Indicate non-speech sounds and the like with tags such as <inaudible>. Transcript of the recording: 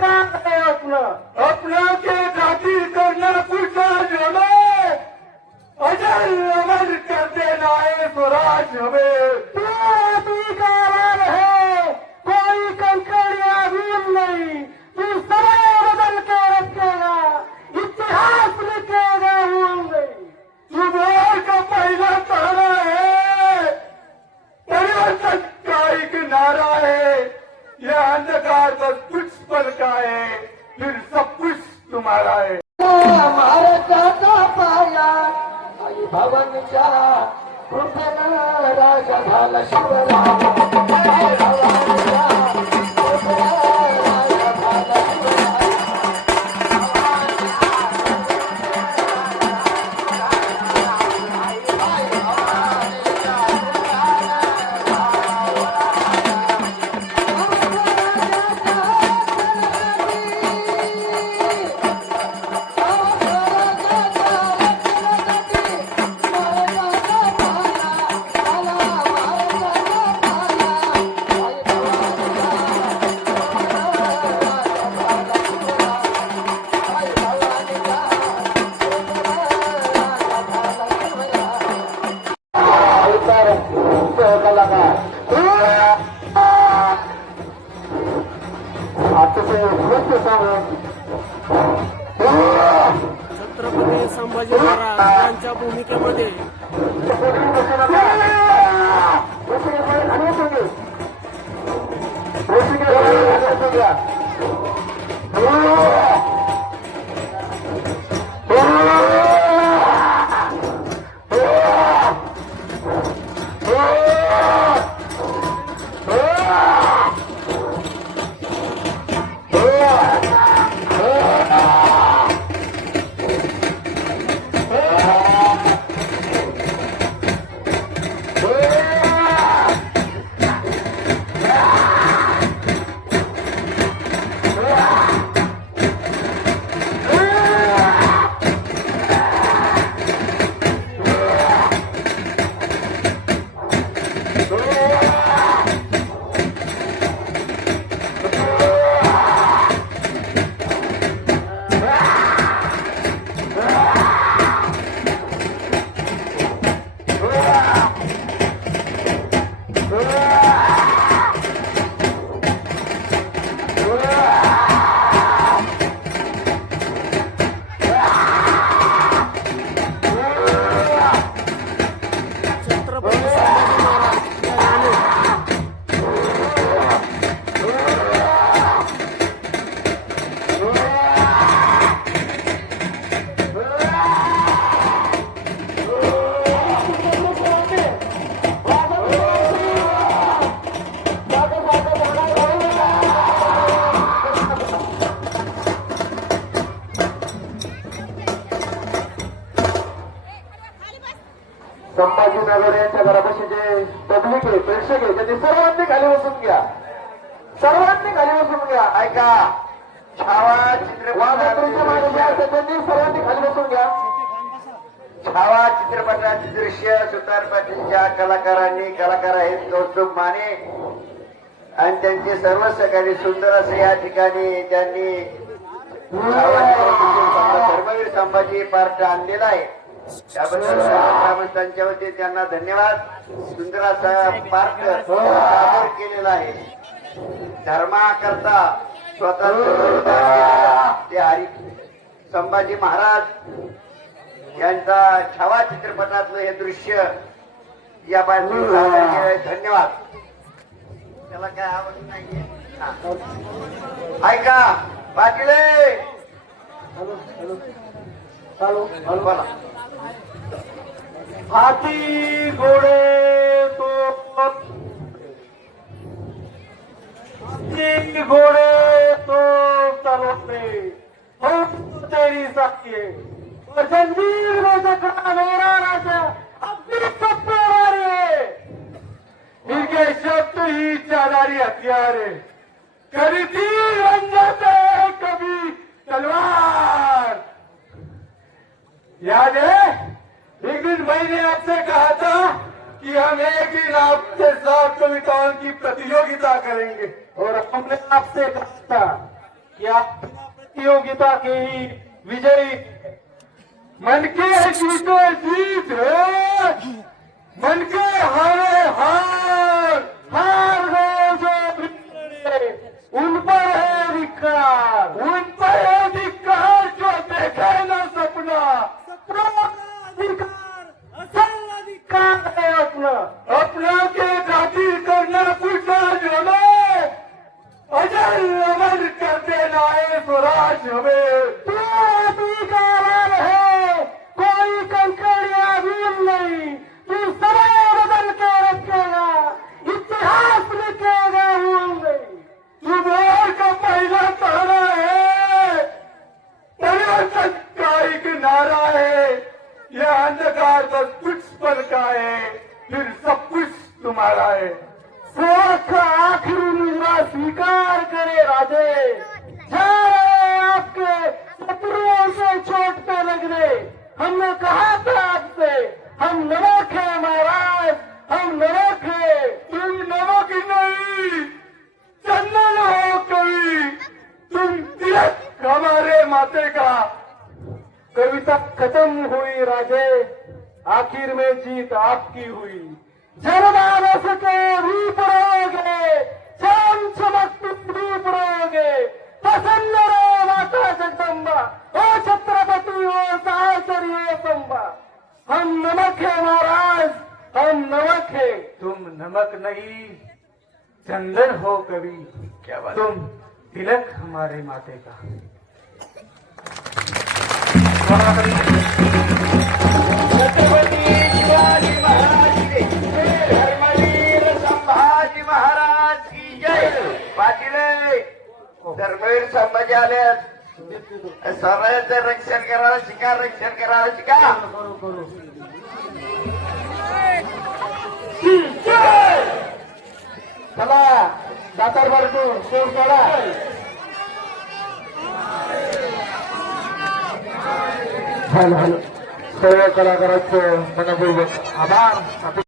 अपना अपना के खातिर करना कुछ जोड़ो अमर स्वराज है कोई कंकड़ या नहीं. तू समय बदल के रखेगा इतिहास लिखेगा का पहला तारा है परिवर्तन का एक नारा है यह अंधकार बस कुछ का है फिर सब कुछ तुम्हारा है महाराजाचा पाया आई भवनच्या कृपेनं राजा झाला शिवराम छत्रपती संभाजी महाराज यांच्या भूमिकेमध्ये छत्रपती संभाजीनगर यांच्या घरापाशी जे पब्लिक आहे प्रेक्षक आहे त्यांनी सर्वांनी खाली बसून घ्या. सर्वांनी खाली बसून घ्या. ऐका. छावा चित्रपटाच्या आहे त्यांनी सर्वांनी खाली बसून घ्या. छावा चित्रपटाचे दृश्य सुतार पाटीलच्या कलाकारांनी कलाकार आहेत कौस्तुभ माने. आणि त्यांचे सर्व सहकारी सुंदर असे या ठिकाणी त्यांनी <laughs> धर्मवीर संभाजी पार्ट आणलेला आहे. त्याबद्दल ग्रामस्थांच्या वतीने त्यांना धन्यवाद. सुंदर असा पार्क सादर केलेला आहे. धर्माकरता स्वतः ते हरी संभाजी महाराज यांचा छावा चित्रपटातलं हे दृश्य या सादर केलंय. धन्यवाद. त्याला काय आवड नाहीये? हा. ऐका पाटील बोला. हाती घोड़े तो हाती घोड़े तो चालवते. तेरी सत्य जंजीर में जकड़ा मेरा राजा अपनी सत्ता वाले इनके शब्द ही चादारी हथियार है कभी तीर बन कभी तलवार. याद है मैंने आपसे कहा था कि हम एक दिन आपके साथ कविताओं की प्रतियोगिता करेंगे और हमने आपसे कहा था कि आप प्रतियोगिता के ही विजयी मन के जीतो जीत मन के हारे हार हार गए जो उन पर है धिक्कार उन पर है स्वराज हमें तू अधिकार है कोई कंकड़ या नहीं. तू समय बदल के रखेगा इतिहास लिखेगा हम नहीं. तू मोर का पहला तारा है पर्यटक का एक नारा है यह अंधकार बस कुछ पल का है फिर सब कुछ तुम्हारा है स्वार्थ का आखिरी निजरा स्वीकार करे राजे. हमने कहा था आपसे हम नमक है महाराज हम नमक है तुम नमक नहीं चंदन हो कवि तुम तिलक हमारे माते का। कविता खत्म हुई राजे आखिर में जीत आपकी हुई। जनमानस के रूप रहोगे चम चमक तुम रूप रहोगे नमक है महाराज हम नमक है। तुम नमक नहीं चंदन हो कवि। क्या बात तुम तिलक हमारे माते का। छत्रपती शिवाजी महाराज की जय. धर्मवीर संभाजी महाराज की जय पाटील धर्मवीर संभाजी आल्यात स्वराज्याचं रक्षण करायला शिका रक्षण करायला शिका चला दातार बारको सोड सोडा झालं झालं सर्व कलाकारांचं मनपूर्वक आभार